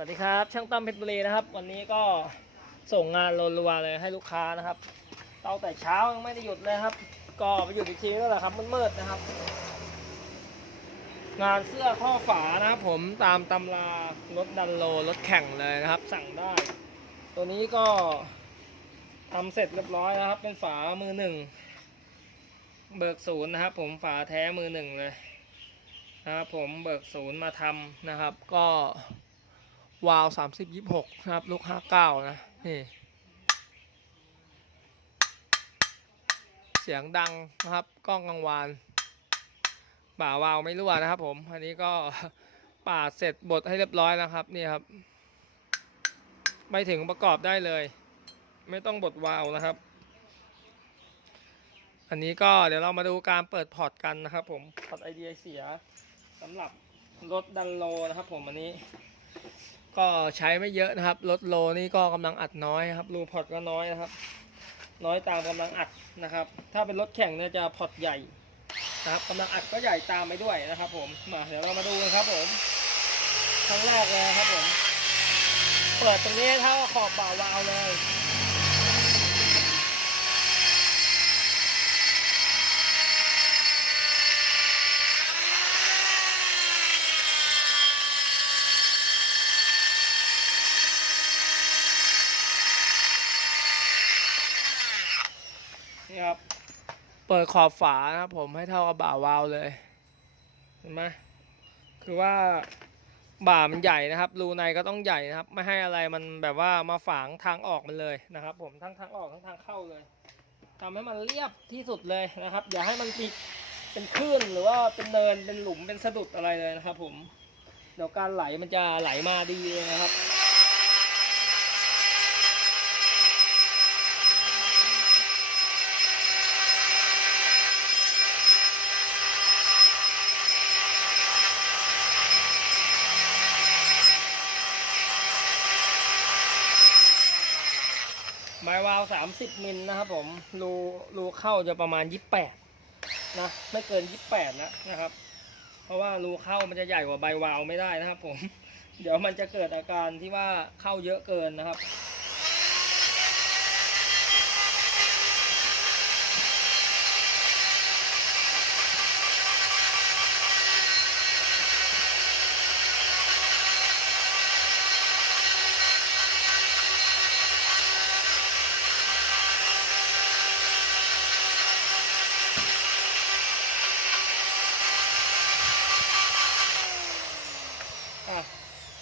วัสดีครับ ช่างต้อมเพชรบุรีนะครับ วันนี้ก็ส่งงานรัวๆเลยให้ลูกค้านะครับเตาแต่เช้ายังไม่ได้หยุดเลยครับ ก็ไปหยุดอีกทีก็แหละครับมืดๆนะครับ งานเสื้อข้อฝานะครับผมตามตำรารถดันโลรถแข่งเลยนะครับ สั่งได้ ตัวนี้ก็ทำเสร็จเรียบร้อยนะครับ เป็นฝามือหนึ่งเบิกศูนย์นะครับ ผมฝาแท้มือหนึ่งเลยนะครับผมเบิกศูนย์มาทำนะครับ ก็ วาวสามสิบยี่หกนะครับ ลูกห้าเก้านะ นี่ เสียงดังนะครับ กล้องกังวาน บ่าวาวไม่รั่วนะครับผม อันนี้ก็ปาดเสร็จบดให้เรียบร้อยแล้วครับ นี่ครับไปถึงประกอบได้เลย ไม่ต้องบดวาวนะครับ อันนี้ก็เดี๋ยวเรามาดูการเปิดพอร์ตกันนะครับผม พอร์ตไอเดียเสียสำหรับรถดันโลนะครับผมอันนี้ ก็ใช้ไม่เยอะนะครับรถโลนี่ก็กำลังอัดน้อยครับรูพอร์ตก็น้อยนะครับ น้อยตามกำลังอัดนะครับ ถ้าเป็นรถแข่งเนี่ยจะพอร์ตใหญ่นะครับกำลังอัดก็ใหญ่ตามไปด้วยนะครับ ผมมาเดี๋ยวเรามาดูกันครับผมครั้งแรกเลยครับผม เปิดตรงนี้เท่าขอบบ่าวาวเลย นี่ครับ เปิดขอบฝานะครับผมให้เท่ากับบ่าวาล์วเลย เห็นไหมคือว่าบ่ามันใหญ่นะครับ รูในก็ต้องใหญ่นะครับ ไม่ให้อะไรมันแบบว่ามาฝังทางออกมันเลยนะครับ ผมทั้งทางออกทั้งทางเข้าเลยทำให้มันเรียบที่สุดเลยนะครับ อย่าให้มันปิดเป็นคลื่นหรือว่าเป็นเนินเป็นหลุมเป็นสะดุดอะไรเลยนะครับ ผมเดี๋ยวการไหลมันจะไหลมาดีนะครับ ไม้วาล์วสามสิบมิลนะครับผมรูรูเข้าจะประมาณยี่แปดนะไม่เกินยี่แปดนะนะครับ เพราะว่ารูเข้ามันจะใหญ่กว่าใบวาล์วไม่ได้นะครับผม เดี๋ยวมันจะเกิดอาการที่ว่าเข้าเยอะเกินนะครับ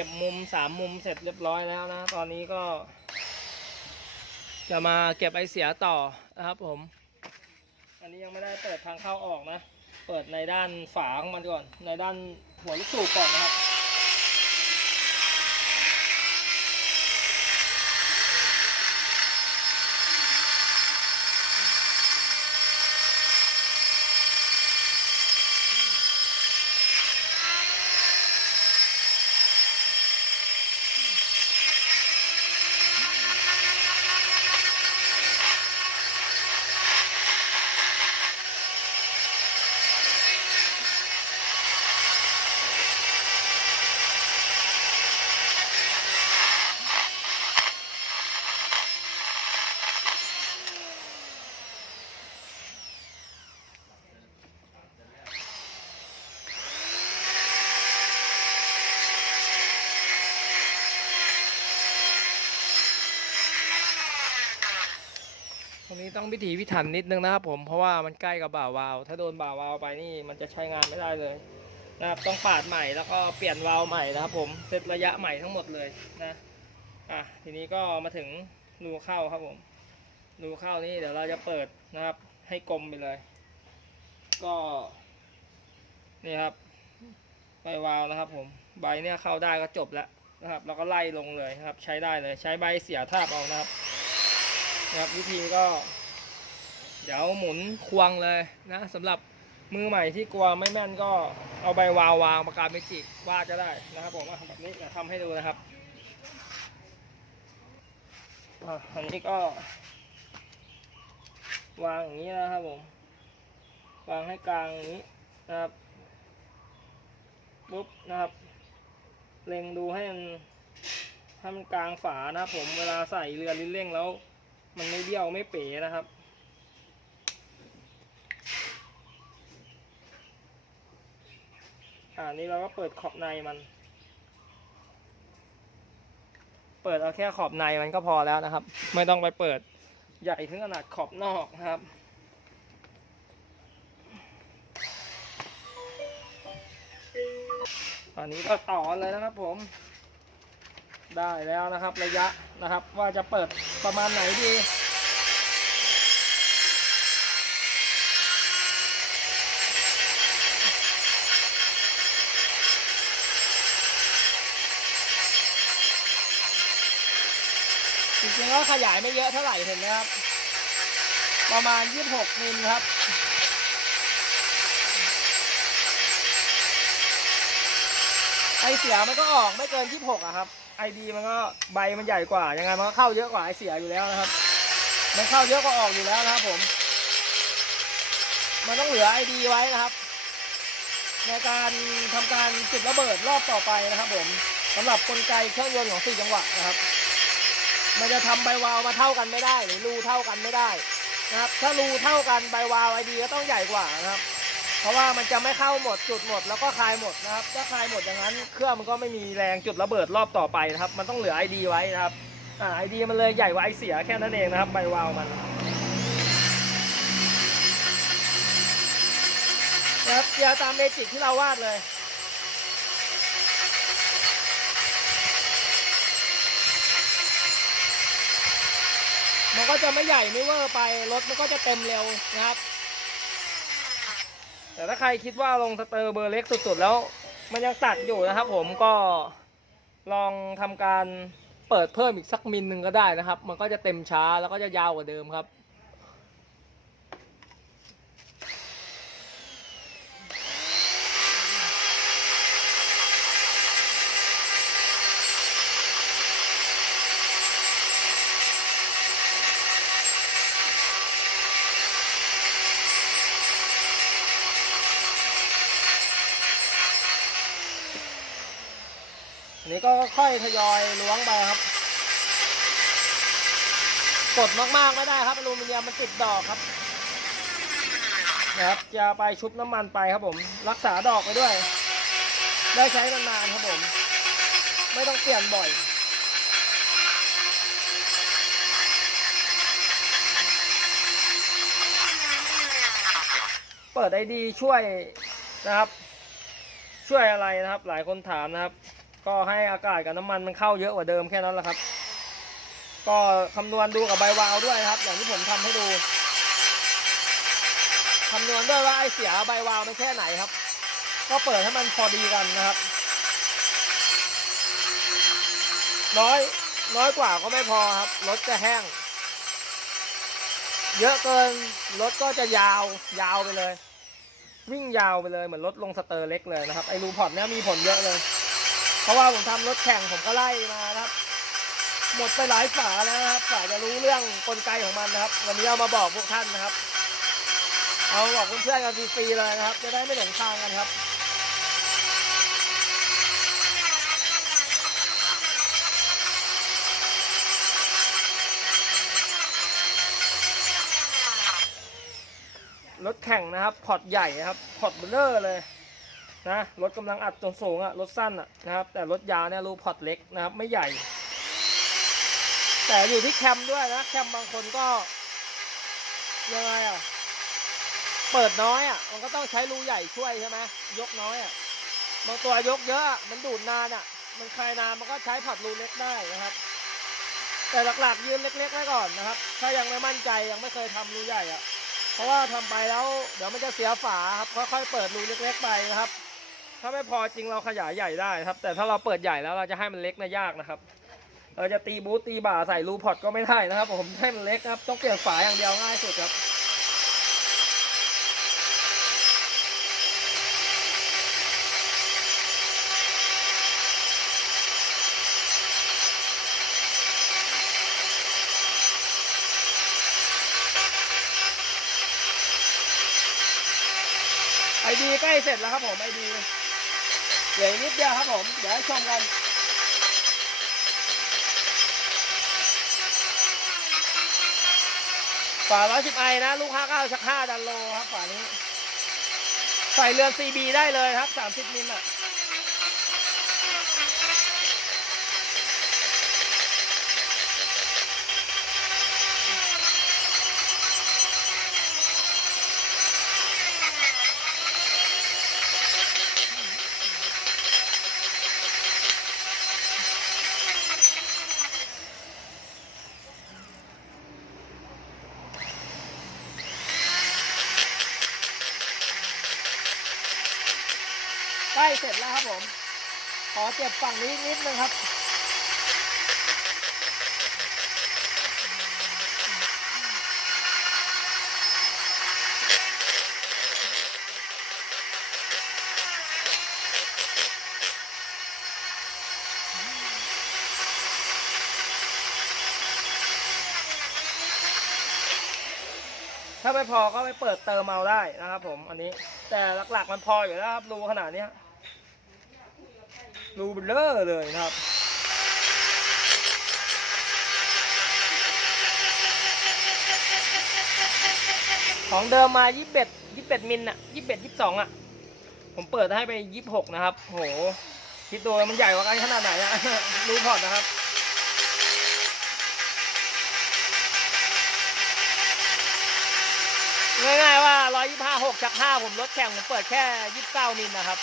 ก็บมุมสามมุมเสร็จเรียบร้อยแล้วนะ ตอนนี้ก็ จะมาเก็บไอเสียต่อนะครับผม อันนี้ยังไม่ได้เปิดทางเข้าออกนะ เปิดในด้านฝาของมันก่อน ในด้านหัวลูกสูบก่อนนะครับ นี้ต้องพิถีพิถันนิดนึงนะครับผมเพราะว่ามันใกล้กับบ่าวาล์วถ้าโดนบ่าวาล์วไปนี่มันจะใช้งานไม่ได้เลยนะครับต้องปาดใหม่แล้วก็เปลี่ยนวาล์วใหม่นะครับผมเซตระยะใหม่ทั้งหมดเลยนะอะทีนี้ก็มาถึงรูเข้าครับผมรูเข้านี่เดี๋ยวเราจะเปิดนะครับ ให้กลมไปเลย ก็นี่ครับใบวาล์วนะครับ ผมใบเนี่ยเข้าได้ก็จบแล้วนะครับ แล้วก็ไล่ลงเลยนะครับ ใช้ได้เลยใช้ใบเสียทาบเอานะครับ นะครับวิธีก็ เดี๋ยวหมุนควงเลยนะสำหรับมือใหม่ที่กลัวไม่แม่นก็เอาใบวาววางปากกาเมจิกวาดก็ได้นะครับผมว่าแบบนี้เดี๋ยวทำให้ดูนะครับอันนี้ก็ วางอย่างนี้นะครับผม วางให้กลางอย่างนี้นะครับปุ๊บนะครับเล็งดูให้มันามันกลางฝานะครับผมเวลาใส่เรือลิ้นเร่งแล้ว มันไม่เบี้ยวไม่เป๋นะครับ อ่านี่เราก็เปิดขอบในมัน เปิดเอาแค่ขอบในมันก็พอแล้วนะครับ ไม่ต้องไปเปิดใหญ่ถึงขนาดขอบนอกนะครับตอนนี้ก็ต่อเลยนะครับผม ได้แล้วนะครับระยะ นะครับ ว่าจะเปิดประมาณไหนดีจริงๆก็ขยายไม่เยอะเท่าไหร่เห็นไหมครับ ประมาณ 26 มิลครับ ไอเสียมันก็ออกไม่เกิน 26อะครับ ไอดีมันก็ใบมันใหญ่กว่ายังไงมันก็เข้าเยอะกว่าไอเสียอยู่แล้วนะครับ มันเข้าเยอะกว่าออกอยู่แล้วนะครับผม มันต้องเหลือไอดีไว้นะครับ ในการทำการจุดระเบิดรอบต่อไปนะครับ ผมสำหรับกลไกเครื่องยนต์ของสี่จังหวะนะครับ มันจะทำใบวาวมาเท่ากันไม่ได้ หรือรูเท่ากันไม่ได้นะครับ ถ้ารูเท่ากันใบวาวไอดีก็ต้องใหญ่กว่านะครับ เพราะว่ามันจะไม่เข้าหมดจุดหมดแล้วก็คลายหมดนะครับ ถ้าคลายหมดอย่างนั้น เครื่องมันก็ไม่มีแรงจุดระเบิดรอบต่อไปนะครับ มันต้องเหลือไอดีไว้นะครับอ่าไอดีมันเลยใหญ่กว่าไอเสียแค่นั้นเองนะครับใบวาล์วมันนะครับเกียร์ตามเมจิกที่เราวาดเลยมันก็จะไม่ใหญ่ไม่เวอร์ไปรถมันก็จะเต็มเร็วนะครับ แต่ถ้าใครคิดว่าลงสเตอร์เบอร์เล็กสุดๆแล้ว มันยังตัดอยู่นะครับ ผมก็ลองทำการเปิดเพิ่มอีกสักมิลหนึ่งก็ได้นะครับ มันก็จะเต็มช้าแล้วก็จะยาวกว่าเดิมครับ นนี้ก็ค่อยทยอยล้วงไปครับ กดมากๆไม่ได้ครับอลูมิเนียมมันติดดอกครับนะครับจะไปชุบน้ำมันไปครับผม รักษาดอกไปด้วย ได้ใช้นานๆครับผม ไม่ต้องเปลี่ยนบ่อยเปิดไอดีช่วยนะครับ ช่วยอะไรนะครับ หลายคนถามนะครับ ก็ให้อากาศกับน้ำมันมันเข้าเยอะกว่าเดิมแค่นั้นแหละครับ ก็คำนวณดูกับใบวาล์วด้วยครับ อย่างที่ผมทำให้ดูคำนวณด้วยว่าไอเสียใบวาล์วมันแค่ไหนครับ ก็เปิดให้มันพอดีกันนะครับ น้อยน้อยกว่าก็ไม่พอครับรถจะแห้ง เยอะเกินรถก็จะยาวยาวไปเลย วิ่งยาวไปเลยเหมือนรถลงสเตอร์เล็กเลยนะครับไอรูพอร์ตเนี้ยมีผลเยอะเลย ราะว่าผมทำรถแข่งผมก็ไล่มานะครับ หมดไปหลายฝาแล้วนะครับฝาจะรู้เรื่องกลไกของมันนะครับ วันนี้เอามาบอกพวกท่านนะครับ เอาบอกเพื่อนๆกันฟรีๆเลยนะครับ จะได้ไม่หลงทางกันครับรถแข่งนะครับ พอร์ตใหญ่นะครับ พอร์ตเบลเลอร์เลย นะรถกำลังอัดจนสูงอะรถสั้นอะนะครับ แต่รถยาวเนี่ยรูพอร์ตเล็กนะครับ ไม่ใหญ่ แต่อยู่ที่แคมด้วยนะ แคมบางคนก็ยังไงอะเปิดน้อยอะมันก็ต้องใช้รูใหญ่ช่วยใช่ไหมยกน้อยอะบางตัวยกเยอะมันดูดนานอะมันคลายนานมันก็ใช้พอร์ตรูเล็กได้นะครับ แต่หลักๆยืนเล็กๆไว้ก่อนนะครับ ถ้ายังไม่มั่นใจยังไม่เคยทำรูใหญ่อะเพราะว่าทำไปแล้ว เดี๋ยวมันจะเสียฝาครับค่อยๆเปิดรูเล็ก ๆ ไปนะครับ ถ้าไม่พอจริงเราขยายใหญ่ได้ครับ แต่ถ้าเราเปิดใหญ่แล้วเราจะให้มันเล็กนะยากนะครับ เราจะตีบูทตีบ่าใส่รูพอตก็ไม่ได้นะครับ ผมให้มันเล็กครับ ต้องเปลี่ยนฝาอย่างเดียวง่ายสุดครับไอดีใกล้เสร็จแล้วครับผมไอดี เดี๋ยวนิดเดียวครับผม เดี๋ยวให้ชมกันฝาร้อยสิบไอนะ ลูกห้าก้าชักห้าดันโลครับฝานี้ ใส่เรือนซีบีได้เลยครับสามสิบมิลอะ เจ็บฝั่งนี้นิดนึงครับถ้าไม่พอก็ไปเปิดเติมเอาได้นะครับผมอันนี้แต่หลักๆมันพออยู่แล้วครับรูขนาดนี้ รูเบลอร์เลยนะครับของเดิมมายี่สิบเอ็ดยี่สิบเอ็ดมิลอะยี่สิบเอ็ดยี่สิบสองอะผมเปิดให้ไปยี่สิบหกนะครับ โห คิดดูมันใหญ่กว่ากันขนาดไหนอะรูพอร์ตนะครับ ง่ายๆว่า 125 6จาก5ผมลดแข่งผมเปิดแค่ 29มิลนะครับ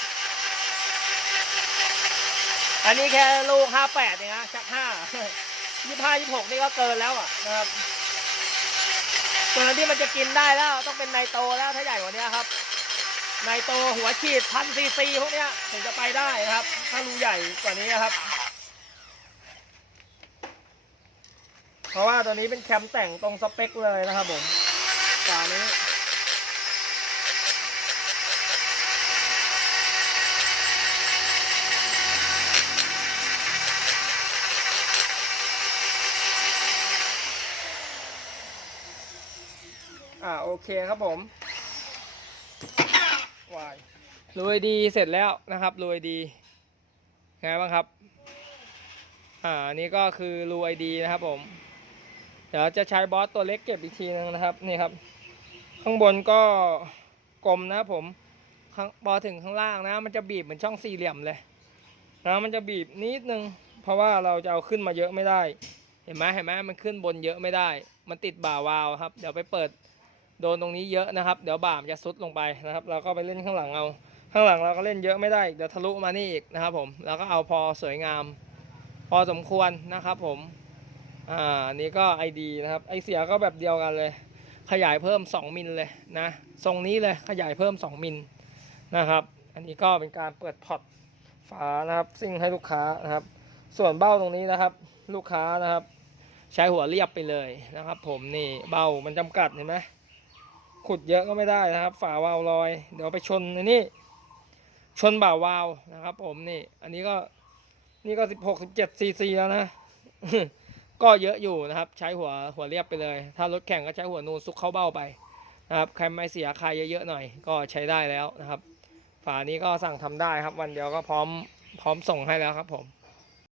อันนี้แค่ลูก58เองนะจาก5 25 26นี่ก็เกินแล้วอะนะครับส่วนที่มันจะกินได้แล้วต้องเป็นไนโตแล้วถ้าใหญ่กว่านี้ครับไนโตหัวฉีดพันซีซีพวกเนี้ยถึงจะไปได้นะครับ ถ้ารูใหญ่กว่านี้นะครับ เพราะว่าตัวนี้เป็นแคมแต่งตรงสเปคเลยนะครับผมฝานี้ เคครับผมวายรวยดีเสร็จแล้วนะครับรวยดีไงบ้างครับ อ่านนี้ก็คือรูไอดีนะครับผม เดี๋ยวจะใช้บอสตัวเล็กเก็บอีกทีนึงนะครับนี่ครับ ข้างบนก็กลมนะผมข้างพอถึงข้างล่างนะ มันจะบีบเหมือนช่องสี่เหลี่ยมเลยนะมันจะบีบนิดนึง เพราะว่าเราจะเอาขึ้นมาเยอะไม่ได้ เห็นไหมเห็นไหมมันขึ้นบนเยอะไม่ได้ มันติดบ่าวาล์วครับ เดี๋ยวไปเปิด โดนตรงนี้เยอะนะครับ เดี๋ยวบ่ามจะซุดลงไปนะครับ เราก็ไปเล่นข้างหลังเอา ข้างหลังเราก็เล่นเยอะไม่ได้เดี๋ยวทะลุมานี่อีกนะครับผมแล้วก็เอาพอสวยงาม พอสมควรนะครับผมอ่านนี้ก็ไอดีนะครับไอเสียก็แบบเดียวกันเลย ขยายเพิ่ม 2 มิลเลยนะทรงนี้เลยขยายเพิ่ม 2 มิลนะครับ อันนี้ก็เป็นการเปิดพอร์ตฝานะครับซิ่งให้ลูกค้านะครับ ส่วนเบ้าตรงนี้นะครับ ลูกค้านะครับ ใช้หัวเรียบไปเลยนะครับ ผมนี่เบ้ามันจำกัดเห็นไหม ขุดเยอะก็ไม่ได้นะครับ ฝาวาล์วลอย เดี๋ยวไปชนในนี่ชนบ่าววาวนะครับ ผมนี่ อันนี้ก็นี่ก็16 17ซีซีแล้วนะก็เยอะอยู่นะครับ ใช้หัวหัวเรียบไปเลย ถ้ารถแข่งก็ใช้หัวนูนซุกเข้าเบ้าไปนะครับใครไม่เสียใครเยอะๆหน่อย ก็ใช้ได้แล้วนะครับ ฝานี้ก็สั่งทำได้ครับ วันเดียวก็พร้อมพร้อมส่งให้แล้วครับผม